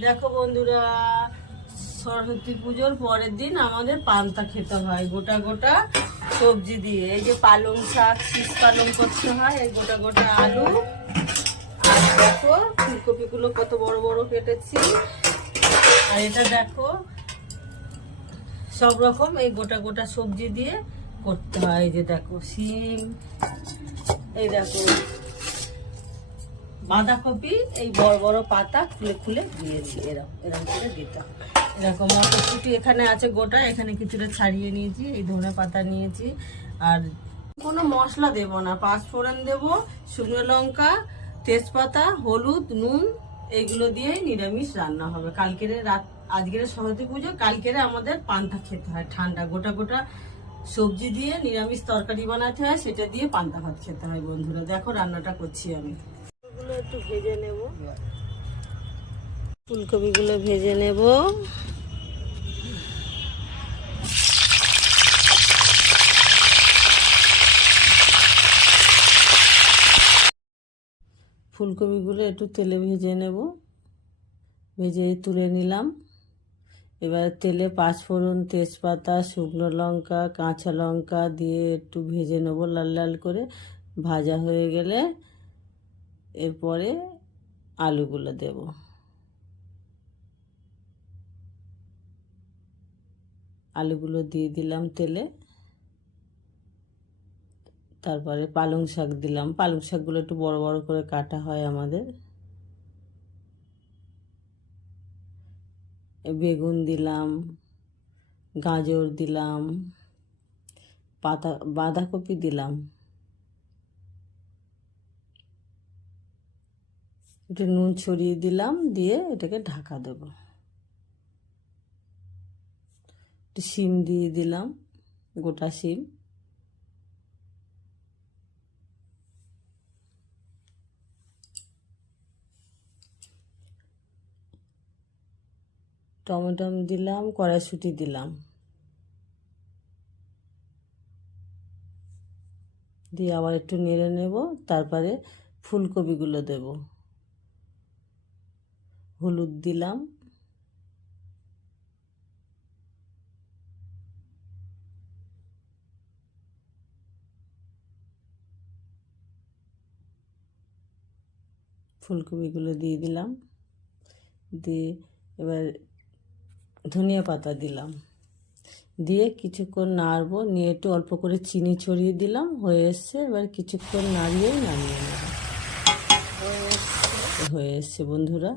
দেখো বন্ধুরা, সরস্বতী পুজোর পরের দিন আমাদের পান্তা খেতে হয় গোটা গোটা সবজি দিয়ে। এই যে পালং শাক, শীষ পালং করতে হয়, এই গোটা গোটা আলু, আর দেখো ফুলকপিগুলো কত বড় বড় কেটেছি। আর এটা দেখো সব রকম এই গোটা গোটা সবজি দিয়ে করতে হয়। এই যে দেখো শিম, এই দেখো বাঁধাকপি, এই বড় বড় পাতা খুলে খুলে দিয়েছি, এরকম এরকম করে দিতে হবে। এরকম মটরশুঁটি এখানে আছে গোটা, এখানে কিছুটা ছাড়িয়ে নিয়েছি, এই ধনে পাতা নিয়েছি। আর কোনো মশলা দেব না, পাঁচফোড়ন দেব, শুকনো লঙ্কা, তেজপাতা, হলুদ, নুন, এইগুলো দিয়েই নিরামিষ রান্না হবে। আজকের সরস্বতী পুজো, কালকেরে আমাদের পান্তা খেতে হয় ঠান্ডা। গোটা গোটা সবজি দিয়ে নিরামিষ তরকারি বানাতে হয়, সেটা দিয়ে পান্তা ভাত খেতে হয়। বন্ধুরা দেখো রান্নাটা করছি আমি। একটু ভেজে নেব, ফুলকপিগুলো ভেজে নেব। ফুলকপিগুলো একটু তেলে ভেজে নেব, ভেজে তুলে নিলাম। এবার তেলে পাঁচফোড়ন, তেজপাতা, শুকনো লঙ্কা, কাঁচা লঙ্কা দিয়ে একটু ভেজে নেব লাল লাল করে। ভাজা হয়ে গেলে এরপরে আলুগুলো দেব। আলুগুলো দিয়ে দিলাম তেলে। তারপরে পালং শাক দিলাম, পালং শাকগুলো একটু বড় বড় করে কাটা হয় আমাদের। বেগুন দিলাম, গাজর দিলাম, বাঁধাকপি দিলাম, একটু নুন ছড়িয়ে দিলাম, দিয়ে এটাকে ঢাকা দেব। একটু শিম দিয়ে দিলাম, গোটা শিম। টমেটো দিলাম, কড়াইশুঁটি দিলাম, দিয়ে আবার একটু নেড়ে নেব। তারপরে ফুলকপিগুলো দেব, হলুদ দিলাম, ফুলকপিগুলো দিয়ে দিলাম, দিয়ে এবার ধনিয়া পাতা দিলাম, দিয়ে কিছুক্ষণ নাড়বো। নিয়ে একটু অল্প করে চিনি ছড়িয়ে দিলাম, হয়ে এসছে। এবার কিছুক্ষণ নাড়িয়ে নামিয়ে নেব। হয়ে এসছে বন্ধুরা।